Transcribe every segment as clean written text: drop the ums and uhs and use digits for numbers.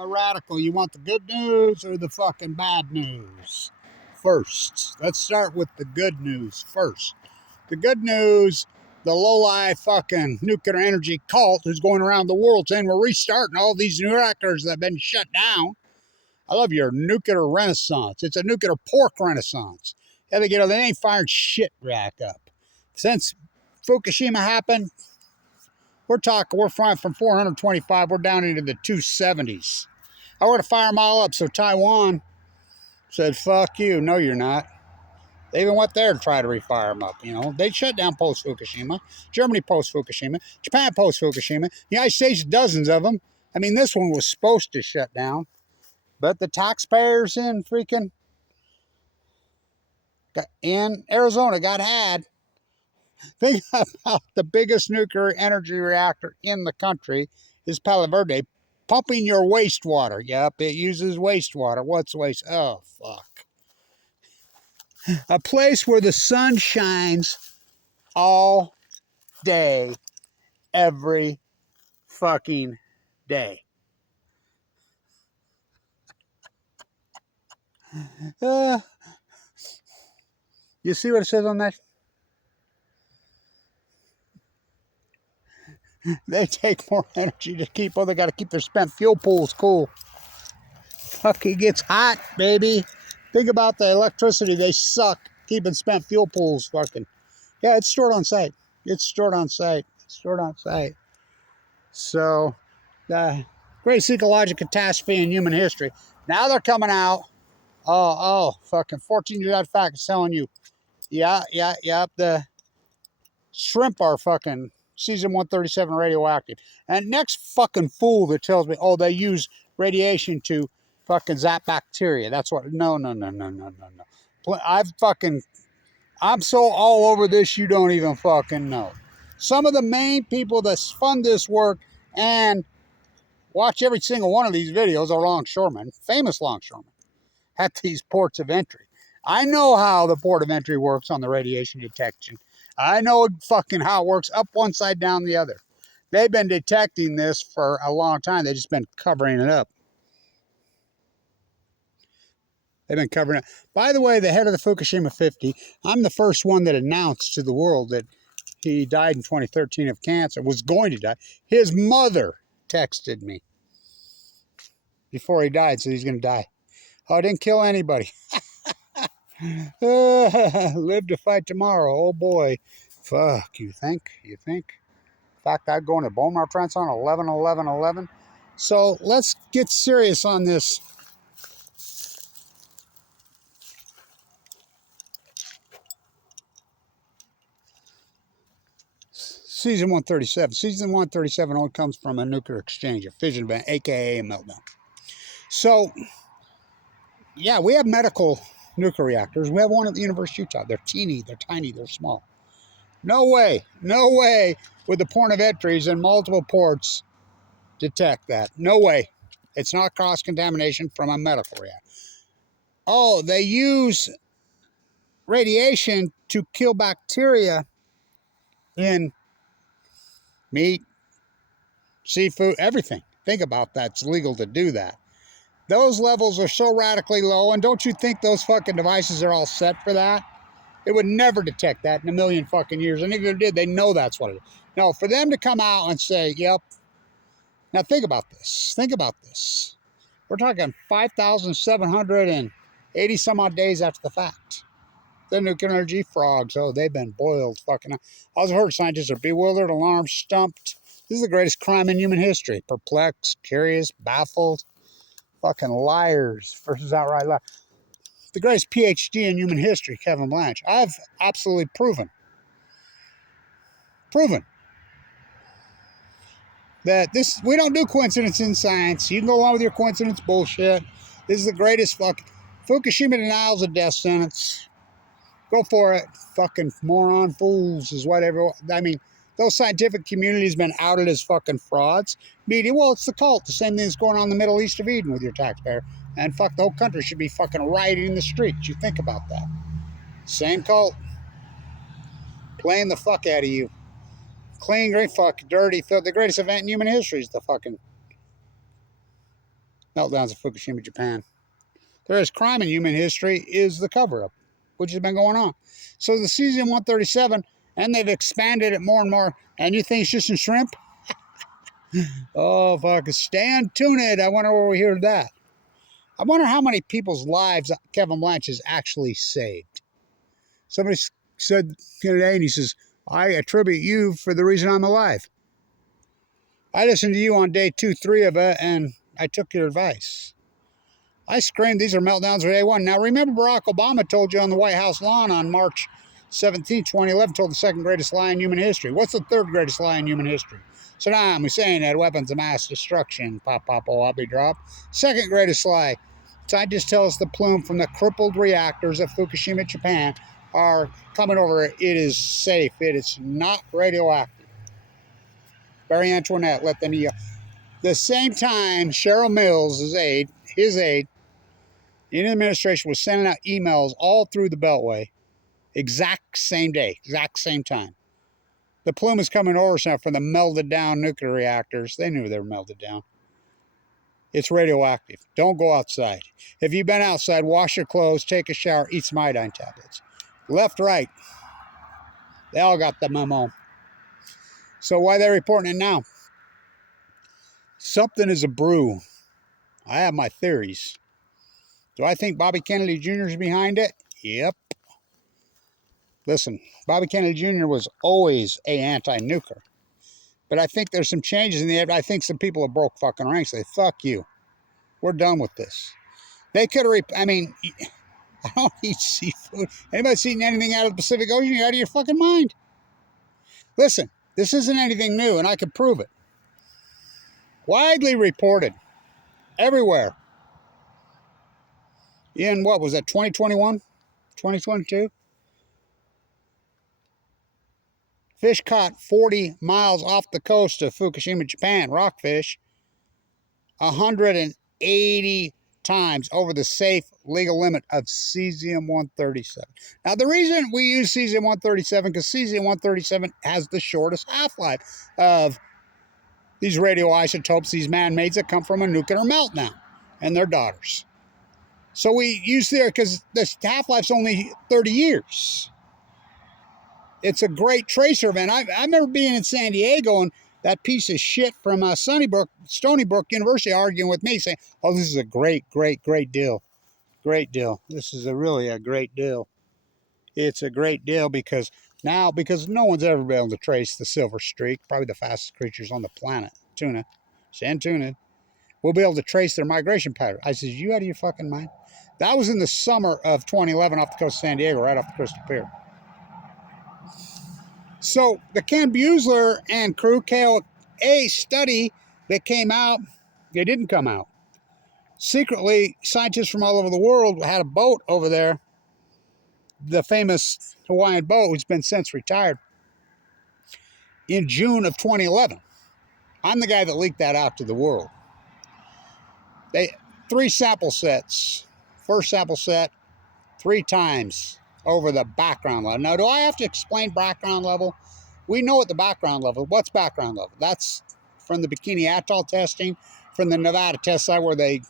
a radical? You want the good news or the fucking bad news first? Let's start with the good news first. The good news, the low-life fucking nuclear energy cult who's going around the world saying we're restarting all these new reactors that have been shut down. I love your nuclear renaissance. It's a nuclear pork renaissance. Yeah, they ain't fired shit back up. Since Fukushima happened, we're flying from 425, we're down into the 270s. I want to fire them all up, so Taiwan said, fuck you. No, you're not. They even went there to try to refire them up, you know. They shut down post-Fukushima. Germany post-Fukushima. Japan post-Fukushima. The United States, dozens of them. I mean, this one was supposed to shut down. But the taxpayers in Arizona got had. Think about the biggest nuclear energy reactor in the country is Palo Verde, pumping your wastewater. Yep, it uses wastewater. What's waste? Oh, fuck. A place where the sun shines all day, every fucking day. You see what it says on that? They take more energy to keep, they got to keep their spent fuel pools cool. Fuck, it gets hot, baby. Think about the electricity they suck keeping spent fuel pools fucking. Yeah, it's stored on site. It's stored on site. It's stored on site. So, the greatest ecological catastrophe in human history. Now they're coming out. Fucking 14-year-old fact is telling you. Yeah. The shrimp are fucking Cesium-137 radioactive. And next fucking fool that tells me, oh, they use radiation to fucking zap bacteria. That's what. No. I'm so all over this, you don't even fucking know. Some of the main people that fund this work and watch every single one of these videos are longshoremen, famous longshoremen, at these ports of entry. I know how the port of entry works on the radiation detection. I know fucking how it works up one side, down the other. They've been detecting this for a long time. They've just been covering it up. They've been covering it. By the way, the head of the Fukushima 50, I'm the first one that announced to the world that he died in 2013 of cancer, was going to die. His mother texted me before he died, said he's going to die. Oh, I didn't kill anybody. Live to fight tomorrow. Oh, boy. Fuck, you think? In fact, I'd go into bone marrow transplant 11-11-11. So let's get serious on this. Cesium-137. Cesium-137 only comes from a nuclear exchange, a fission event, aka a meltdown. So, yeah, we have medical nuclear reactors. We have one at the University of Utah. They're teeny, they're tiny, they're small. No way would the port of entries and multiple ports detect that. No way. It's not cross-contamination from a medical reactor. Oh, they use radiation to kill bacteria in meat, seafood, everything. Think about that. It's legal to do that. Those levels are so radically low, and don't you think those fucking devices are all set for that? It would never detect that in a million fucking years. And if it did, they know that's what it is. No, for them to come out and say, yep. Now think about this. We're talking 5,780 some odd days after the fact. The nuclear energy frogs, oh, they've been boiled fucking up. I've heard scientists are bewildered, alarmed, stumped. This is the greatest crime in human history. Perplexed, curious, baffled. Fucking liars versus outright liars. The greatest PhD in human history, Kevin Blanche. I've absolutely proven that we don't do coincidence in science. You can go on with your coincidence bullshit. This is the greatest Fukushima denials a death sentence. Go for it. Fucking moron fools is whatever. I mean, those scientific communities been outed as fucking frauds. Media, well, it's the cult. The same thing that's going on in the Middle East of Eden with your taxpayer. And fuck, the whole country should be fucking rioting in the streets. You think about that. Same cult. Playing the fuck out of you. Clean, great fuck, dirty, filth. The greatest event in human history is the fucking Meltdowns of Fukushima, Japan. There is crime in human history is the cover-up, which has been going on. So the Cesium-137, and they've expanded it more and more, and you think it's just in shrimp? Oh, fuck. Stand tuned. I wonder where we hear that. I wonder how many people's lives Kevin Blanch has actually saved. Somebody said today, and he says, I attribute you for the reason I'm alive. I listened to you on day 2, 3 of it, and I took your advice. I screamed, these are meltdowns of day 1. Now, remember Barack Obama told you on the White House lawn on March 17, 2011, told the second greatest lie in human history. What's the third greatest lie in human history? Saddam Hussein had weapons of mass destruction. Pop, pop, oh, I'll be dropped. Second greatest lie. Scientists tell us the plume from the crippled reactors of Fukushima, Japan, are coming over. It is safe. It is not radioactive. Barry Antoinette, let them yell. The same time, Cheryl Mills, his aide, the Indian administration was sending out emails all through the Beltway, exact same day, exact same time. The plume is coming over now from the melted down nuclear reactors. They knew they were melted down. It's radioactive. Don't go outside. If you've been outside, wash your clothes, take a shower, eat some iodine tablets. Left, right. They all got the memo. So why are they reporting it now? Something is a brew. I have my theories. Do I think Bobby Kennedy Jr. is behind it? Yep. Listen, Bobby Kennedy Jr. was always a anti-nuclear. But I think there's some changes in the air. I think some people have broke fucking ranks. They fuck you. We're done with this. They could have, I mean, I don't eat seafood. Anybody's eating anything out of the Pacific Ocean, you're out of your fucking mind. Listen, this isn't anything new, and I can prove it. Widely reported. Everywhere. In, what was that, 2021? 2022? Fish caught 40 miles off the coast of Fukushima, Japan, rockfish, 180 times over the safe legal limit of Cesium-137. Now, the reason we use Cesium-137 because Cesium-137 has the shortest half-life of these radioisotopes, these man-mades that come from a nuclear meltdown and their daughters. So we use there because the half-life's only 30 years. It's a great tracer event. I remember being in San Diego and that piece of shit from Stony Brook University arguing with me saying, oh, this is a great, great, great deal. Great deal. This is really a great deal. It's a great deal because no one's ever been able to trace the silver streak, probably the fastest creatures on the planet, tuna, sand tuna. We'll be able to trace their migration pattern. I said, you out of your fucking mind? That was in the summer of 2011 off the coast of San Diego, right off the Crystal Pier. So the Ken Buesler and crew KOA study that came out, they didn't come out. Secretly, scientists from all over the world had a boat over there, the famous Hawaiian boat, who's been since retired, in June of 2011. I'm the guy that leaked that out to the world. 3 sample sets. First sample set, 3 times over the background level. Now, do I have to explain background level? We know what the background level. What's background level? That's from the Bikini Atoll testing, from the Nevada test site where they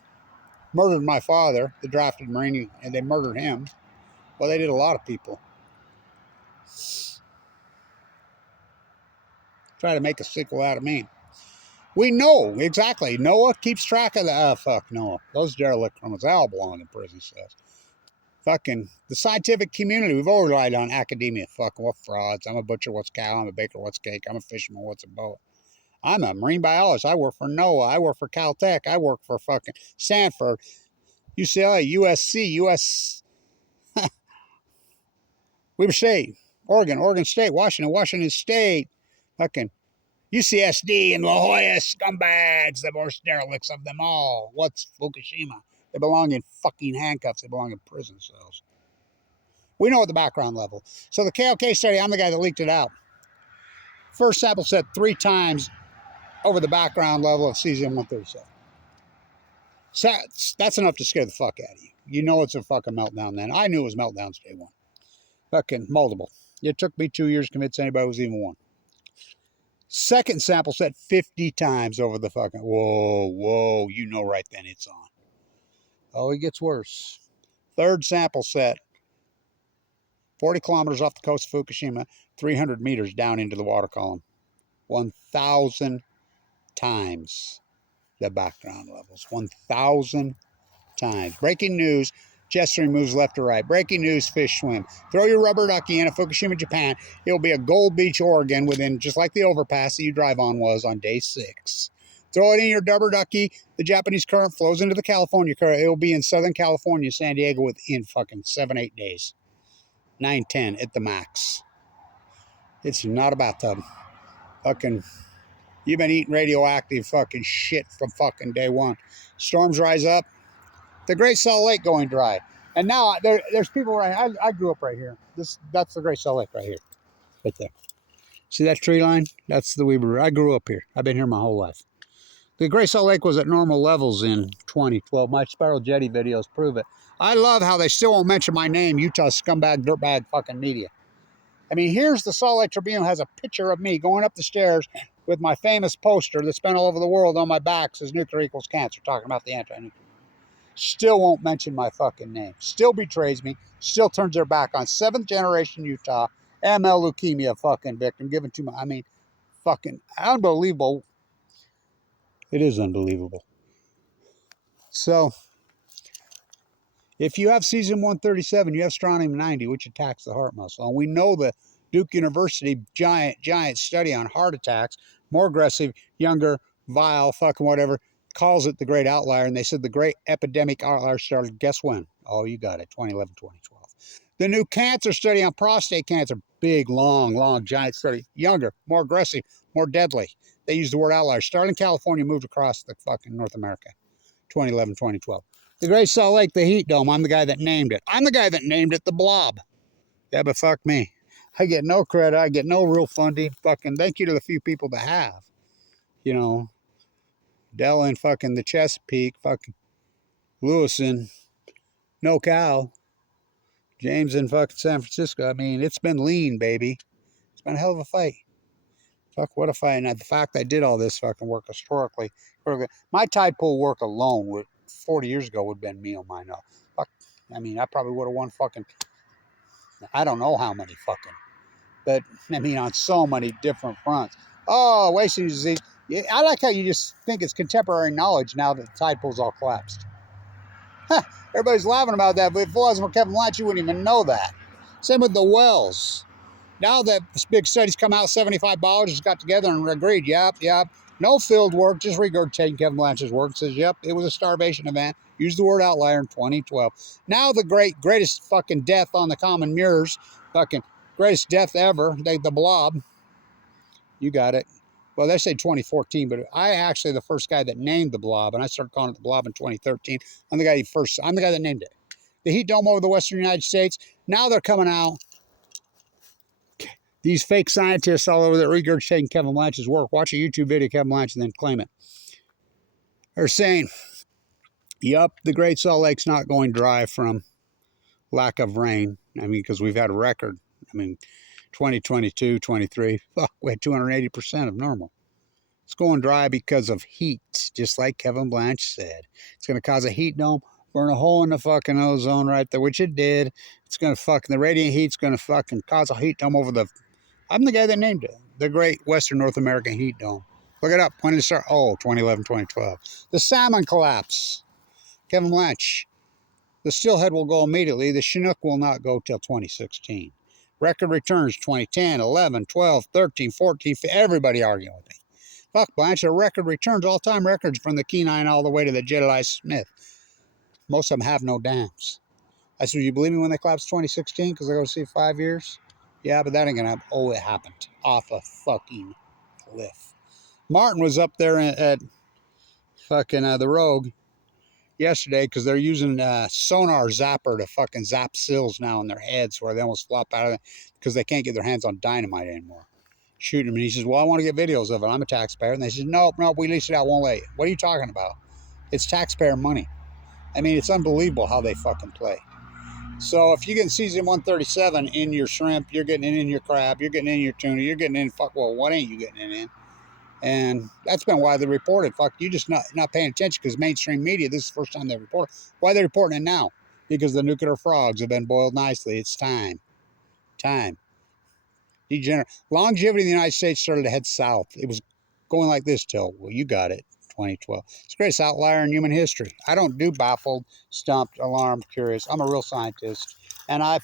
murdered my father, the drafted Marine, and they murdered him. Well, they did a lot of people. Try to make a sequel out of me. We know, exactly. Noah keeps track of the, fuck Noah. Those derelict criminals, they all belong in prison cells. Fucking, the scientific community, we've all relied on academia. Fucking, what frauds. I'm a butcher, what's cow? I'm a baker, what's cake? I'm a fisherman, what's a boat? I'm a marine biologist. I work for NOAA. I work for Caltech. I work for fucking Stanford, UCLA, USC, Weber State, Oregon State, Washington State, fucking UCSD and La Jolla scumbags, the worst derelicts of them all. What's Fukushima? They belong in fucking handcuffs. They belong in prison cells. We know what the background level. So the KOK study, I'm the guy that leaked it out. First sample set 3 times over the background level of Cesium-137. So that's enough to scare the fuck out of you. You know it's a fucking meltdown then. I knew it was meltdowns day 1. Fucking multiple. It took me 2 years to convince anybody it was even 1. Second sample set 50 times over the fucking, whoa, you know right then it's on. Oh, it gets worse. Third sample set, 40 kilometers off the coast of Fukushima, 300 meters down into the water column. 1,000 times the background levels. 1,000 times. Breaking news, jet stream moves left to right. Breaking news, fish swim. Throw your rubber ducky in at Fukushima, Japan. It'll be a Gold Beach, Oregon within, just like the overpass that you drive on was on day 6. Throw it in your rubber ducky. The Japanese current flows into the California current. It'll be in Southern California, San Diego within fucking 7-8 days. 9-10 at the max. It's not a bathtub. Fucking, you've been eating radioactive fucking shit from fucking day one. Storms rise up. The Great Salt Lake going dry. And now there's people right. I grew up right here. That's the Great Salt Lake right here, right there. See that tree line? That's the Weber. I grew up here. I've been here my whole life. The Great Salt Lake was at normal levels in 2012. My Spiral Jetty videos prove it. I love how they still won't mention my name, Utah scumbag, dirtbag fucking media. I mean, here's the Salt Lake Tribune has a picture of me going up the stairs with my famous poster that's been all over the world on my back, says nuclear equals cancer, talking about the anti-nuclear. Still won't mention my fucking name. Still betrays me. Still turns their back on 7th generation Utah ML leukemia fucking victim given to my, I mean, fucking unbelievable. It is unbelievable. So, if you have Cesium-137, you have Strontium-90, which attacks the heart muscle. And we know the Duke University giant study on heart attacks, more aggressive, younger, vile, fucking whatever, calls it the great outlier. And they said the great epidemic outlier started, guess when? Oh, you got it, 2011, 2012. The new cancer study on prostate cancer, big, long, giant study, younger, more aggressive, more deadly. They used the word outlier. Started in California, moved across the fucking North America, 2011, 2012. The Great Salt Lake, the heat dome, I'm the guy that named it. I'm the guy that named it the blob. Yeah, but fuck me. I get no credit. I get no real funding. Fucking thank you to the few people that have. You know, Dell and fucking the Chesapeake, fucking Lewis and No Cow, James in fucking San Francisco. I mean, it's been lean, baby. It's been a hell of a fight. Fuck, what a fight. And the fact I did all this fucking work historically. My tide pool work alone would 40 years ago would have been me on mine. Fuck, I mean, I probably would have won fucking, I don't know how many fucking, but I mean, on so many different fronts. Oh, wasting disease. Yeah, I like how you just think it's contemporary knowledge now that the tide pool's all collapsed. Huh, everybody's laughing about that, but if it wasn't for Kevin Lynch, you wouldn't even know that. Same with the wells. Now that this big study's come out, 75 biologists got together and agreed, yep. No field work, just regurgitating Kevin Blanchard's work. Says, yep, it was a starvation event. Used the word outlier in 2012. Now the greatest fucking death on the common mirrors, fucking greatest death ever, the blob. You got it. Well, they say 2014, but I actually the first guy that named the blob, and I started calling it the blob in 2013. I'm the guy that named it. The heat dome over the western United States. Now they're coming out. These fake scientists all over that regurgitating Kevin Blanch's work. Watch a YouTube video of Kevin Blanch and then claim it. They're saying, yep, the Great Salt Lake's not going dry from lack of rain. I mean, because we've had a record. I mean, 2022, 23, fuck, we had 280% of normal. It's going dry because of heat, just like Kevin Blanch said. It's going to cause a heat dome, burn a hole in the fucking ozone right there, which it did. It's going to fucking, the radiant heat's going to fucking cause a heat dome over the, I'm the guy that named it, the Great Western North American Heat Dome. Look it up, when did it start? Oh, 2011, 2012. The salmon collapse. Kevin Blanch. The steelhead will go immediately. The Chinook will not go till 2016. Record returns 2010, 11, 12, 13, 14, everybody arguing with me. Fuck Blanch, the record returns, all-time records from the Kenai all the way to the Jedediah Smith. Most of them have no dams. I said, you believe me when they collapsed 2016? Because I go see 5 years? Yeah, but that ain't gonna happen. Oh, it happened. Off a fucking cliff. Martin was up there at fucking the Rogue yesterday because they're using sonar zapper to fucking zap sills now in their heads where they almost flop out of it because they can't get their hands on dynamite anymore. Shooting him, and he says, well, I want to get videos of it. I'm a taxpayer. And they said, nope, we leased it out, won't let you. What are you talking about? It's taxpayer money. I mean, it's unbelievable how they fucking play. So if you get Cesium-137 in your shrimp, you're getting it in your crab, you're getting it in your tuna, you're getting it in, fuck, well, what ain't you getting it in? And that's been widely reported. Fuck, you just not paying attention because mainstream media, this is the first time they report it. Why are they reporting it now? Because the nuclear frogs have been boiled nicely. It's time. Time. Degenerate. Longevity in the United States started to head south. It was going like this till, well, you got it, 2012. It's the greatest outlier in human history. I don't do baffled, stumped, alarmed, curious. I'm a real scientist. And I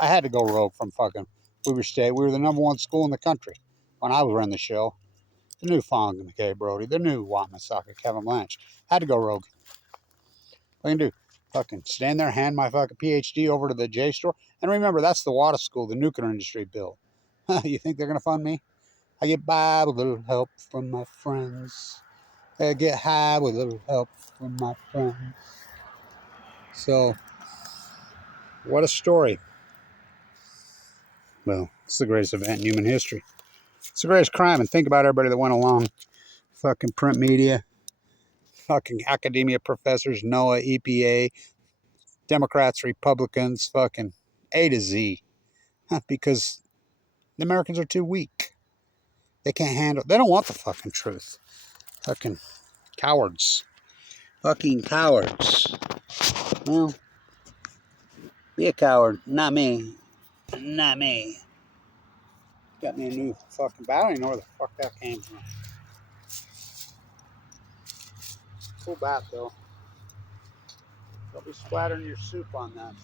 had to go rogue from fucking Weber State. We were the #1 school in the country when I was running the show. The new Fong and McKay Brody, the new Wamasaka, Kevin Blanche. Had to go rogue. What can I do? Fucking stand there, hand my fucking PhD over to the J store. And remember, that's the water school, the nuclear industry bill. You think they're going to fund me? I get by with a little help from my friends. I get high with a little help from my friends. So, what a story. Well, it's the greatest event in human history. It's the greatest crime. And think about everybody that went along. Fucking print media, fucking academia professors, NOAA, EPA, Democrats, Republicans, fucking A to Z. Because the Americans are too weak. They can't handle it. They don't want the fucking truth. Fucking cowards. Fucking cowards. Well, be a coward. Not me. Not me. Got me a new fucking bat. I don't even know where the fuck that came from. Cool bat, though. Don't be splattering your soup on that.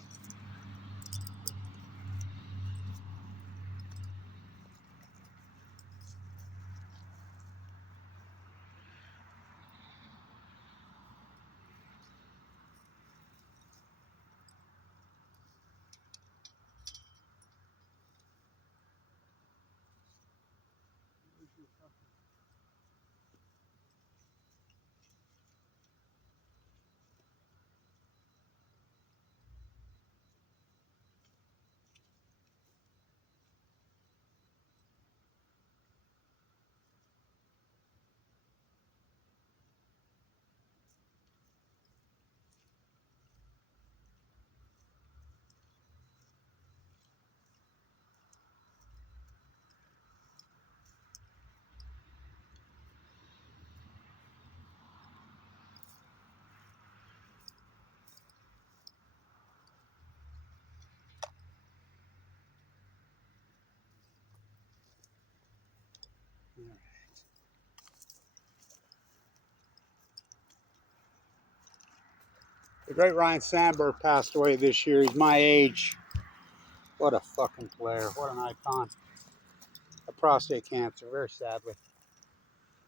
The great Ryan Sandberg passed away this year. He's my age. What a fucking player. What an icon. A prostate cancer, very sadly.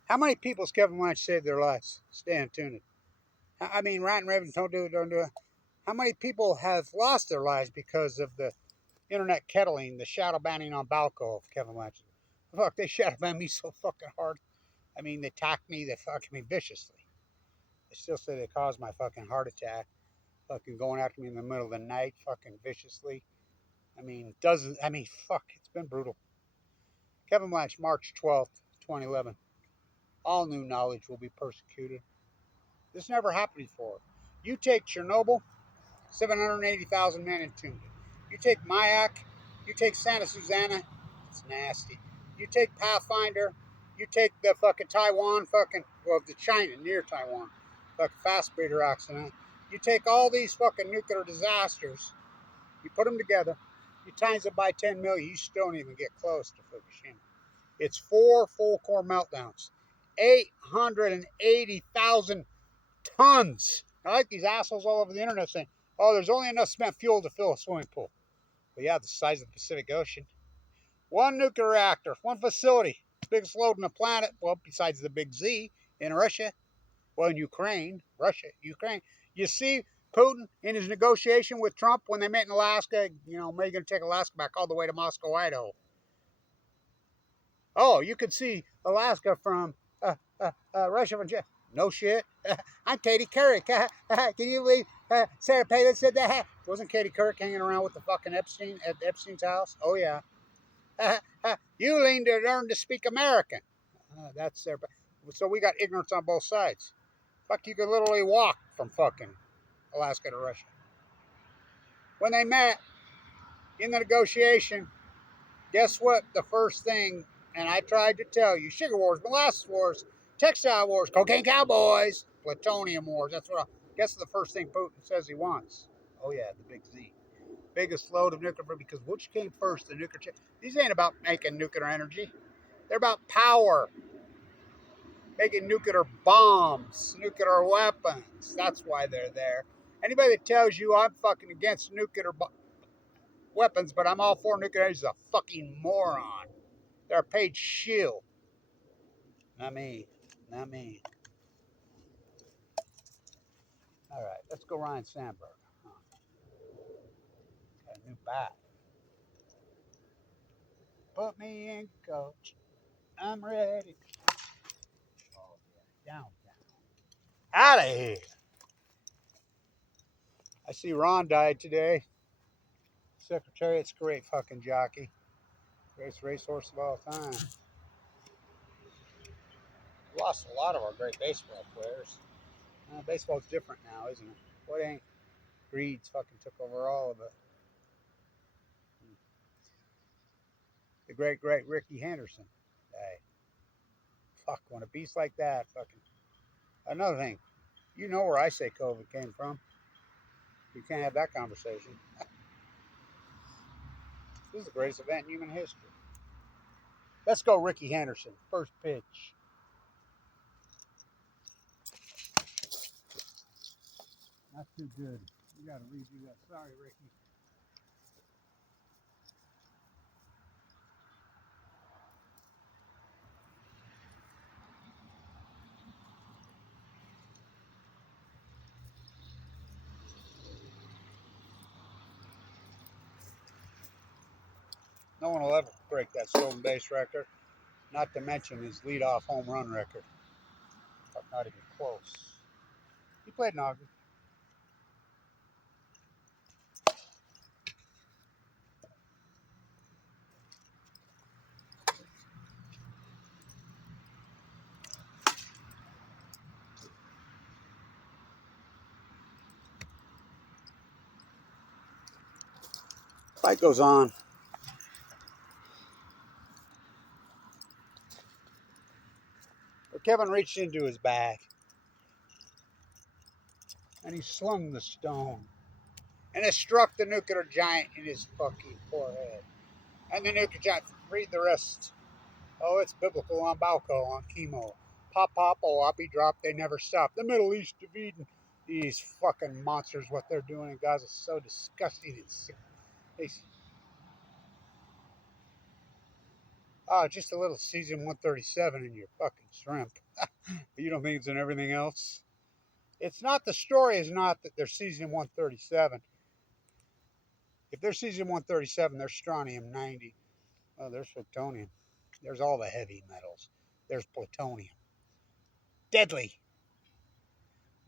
How many people's Kevin Blanche saved their lives? Stay tuned. I mean, Ryan Raven, don't do it. How many people have lost their lives because of the internet kettling, the shadow banning on Balco of Kevin Blanche? Fuck, they shadow banned me so fucking hard. I mean, they attacked me, they fucking me viciously. They still say they caused my fucking heart attack. Fucking going after me in the middle of the night, fucking viciously. I mean, fuck, it's been brutal. Kevin Blanche, March 12th, 2011. All new knowledge will be persecuted. This never happened before. You take Chernobyl, 780,000 men entombed. You take Mayak, you take Santa Susana, it's nasty. You take Pathfinder, you take the fucking Taiwan, the China, near Taiwan, fucking fast breeder accident. You take all these fucking nuclear disasters, you put them together, you times it by 10 million, you still don't even get close to Fukushima. It's 4 full core meltdowns, 880,000 tons. I like these assholes all over the internet saying, oh, there's only enough spent fuel to fill a swimming pool. But yeah, the size of the Pacific Ocean. One nuclear reactor, one facility, biggest load on the planet. Well, besides the big Z in Russia. Well, in Ukraine, Ukraine. You see Putin in his negotiation with Trump when they met in Alaska, maybe going to take Alaska back all the way to Moscow, Idaho. Oh, you could see Alaska from Russia from no shit. I'm Katie Couric. Can you believe Sarah Palin said that? Wasn't Katie Couric hanging around with the fucking Epstein at Epstein's house? Oh, yeah. You learn to speak American. That's Sarah. So we got ignorance on both sides. Fuck, you could literally walk from fucking Alaska to Russia. When they met in the negotiation, guess what? The first thing And I tried to tell you, sugar wars, molasses wars, textile wars, cocaine cowboys, plutonium wars. That's what I guess is the first thing Putin says he wants. Oh yeah, the big Z. Biggest load of nuclear, because which came first, the nuclear? These ain't about making nuclear energy. They're about power. Making nuclear bombs, nuclear weapons. That's why they're there. Anybody that tells you I'm fucking against nuclear weapons, but I'm all for nuclear energy is a fucking moron. They're a paid shield. Not me. Not me. All right, let's go Ryan Sandberg. Huh. Got a new bat. Put me in, coach. I'm ready. Oh, yeah. Down. Out of here. I see Ron died today. Secretariat's great fucking jockey. Greatest racehorse of all time. We lost a lot of our great baseball players. Baseball's different now, isn't it? What ain't? Greed's fucking took over all of it. The great Ricky Henderson. Hey, fuck, when a beast like that, fucking. Another thing, you know where I say COVID came from. You can't have that conversation. This is the greatest event in human history. Let's go, Ricky Henderson. First pitch. Not too good. You got to redo that. Sorry, Ricky. No one will ever break that stolen base record. Not to mention his leadoff home run record. Not even close. He played in August. Fight goes on. But Kevin reached into his bag and he slung the stone. And it struck the nuclear giant in his fucking forehead. And the nuclear giant, read the rest. Oh, it's biblical on Balco, on chemo. Pop, oh, I'll be dropped, they never stop. The Middle East of Eden. These fucking monsters, what they're doing in Gaza is so disgusting and sick. Just a little Cesium 137 in your fucking shrimp. You don't think it's in everything else? It's not, the story is not that there's Cesium 137. If there's Cesium 137, there's strontium 90. Oh, there's plutonium. There's all the heavy metals. There's plutonium. Deadly.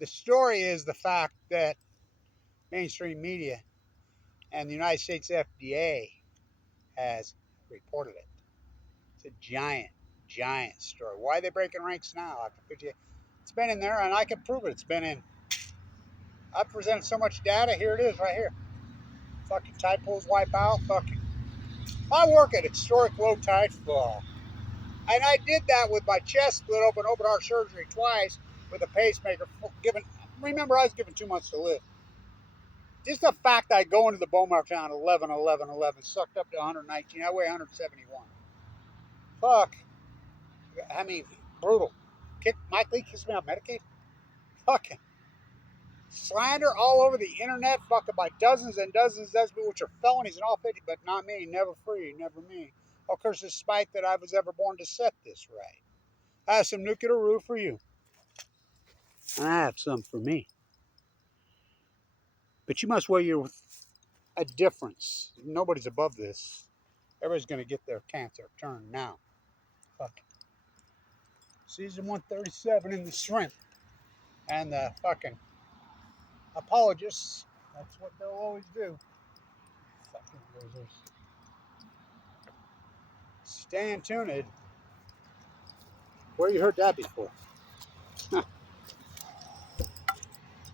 The story is the fact that mainstream media and the United States FDA has reported it. It's a giant story. Why are they breaking ranks now after 58? It's been in there, and I can prove it. It's been in. I presented so much data. Here it is, right here. Fucking tide pools wipe out. Fucking. I work at historic low tide flow. And I did that with my chest split open heart surgery twice with a pacemaker. Remember, I was given 2 months to live. Just the fact I go into the bone marrow town 11, sucked up to 119. I weigh 171. Fuck. I mean, brutal. Mike Lee kissed me out Medicaid. Fucking slander all over the internet, fucking by dozens and dozens, which are felonies and all 50, but not me. Never free, never me. Of course, despite that I was ever born to set this right. I have some nuclear rule for you. I have some for me. But you must weigh a difference. Nobody's above this. Everybody's going to get their cancer turn now. Fuck. Season 137 in the shrimp. And the fucking apologists, that's what they'll always do. Fucking losers. Stay tuned. Where you heard that before? Huh.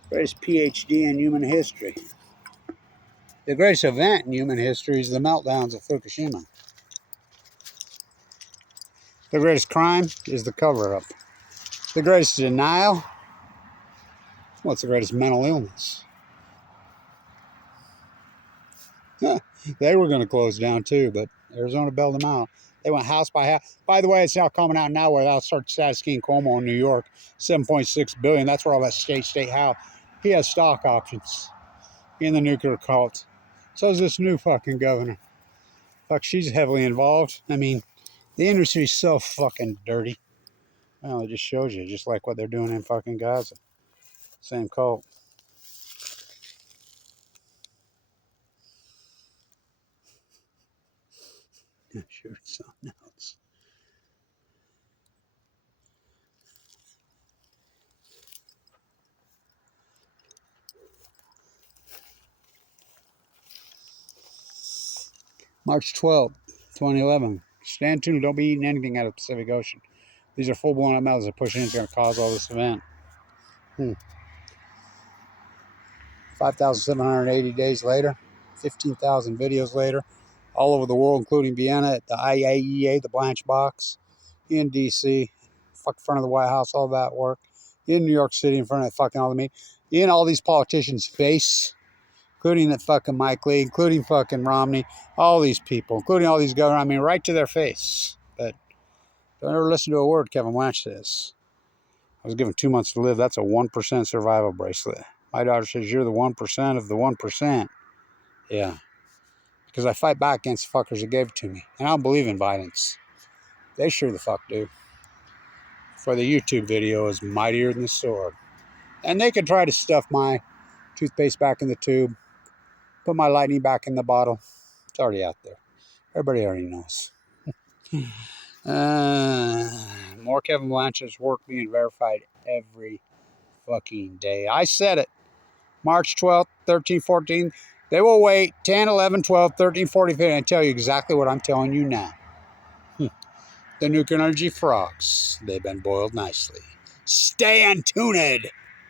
Greatest PhD in human history. The greatest event in human history is the meltdowns of Fukushima. The greatest crime is the cover-up. The greatest denial, what's the greatest mental illness? They were going to close down too, but Arizona bailed them out. They went house by house. By the way, it's now coming out now where they'll start Saskeen Cuomo in New York, $7.6 billion. That's where all that state house. He has stock options in the nuclear cult. So is this new fucking governor. Fuck, she's heavily involved. I mean, the industry's so fucking dirty. Well, it just shows you, just like what they're doing in fucking Gaza. Same cult. Shoot something else. March 12th, 2011. Stand tuned. Don't be eating anything out of the Pacific Ocean. These are full-blown metals that pushing in. It's going to cause all this event. 5,780 days later, 15,000 videos later, all over the world, including Vienna at the IAEA, the Blanche Box, in D.C., fuck front of the White House, all that work, in New York City, in front of fucking all the media, in all these politicians' face, including that fucking Mike Lee, including fucking Romney, all these people, including all these governors, I mean, right to their face. But don't ever listen to a word Kevin Blanch says. I was given 2 months to live. That's a 1% survival bracelet. My daughter says, you're the 1% of the 1%. Yeah. Because I fight back against the fuckers that gave it to me. And I don't believe in violence. They sure the fuck do. For the YouTube video is mightier than the sword. And they could try to stuff my toothpaste back in the tube. Put my lightning back in the bottle. It's already out there. Everybody already knows. More Kevin Blanchard's work being verified every fucking day. I said it. March 12th, 13, 14. They will wait 10, 11, 12, 13, 14, 15 and tell you exactly what I'm telling you now. The nuclear energy frogs. They've been boiled nicely. Stay untuned.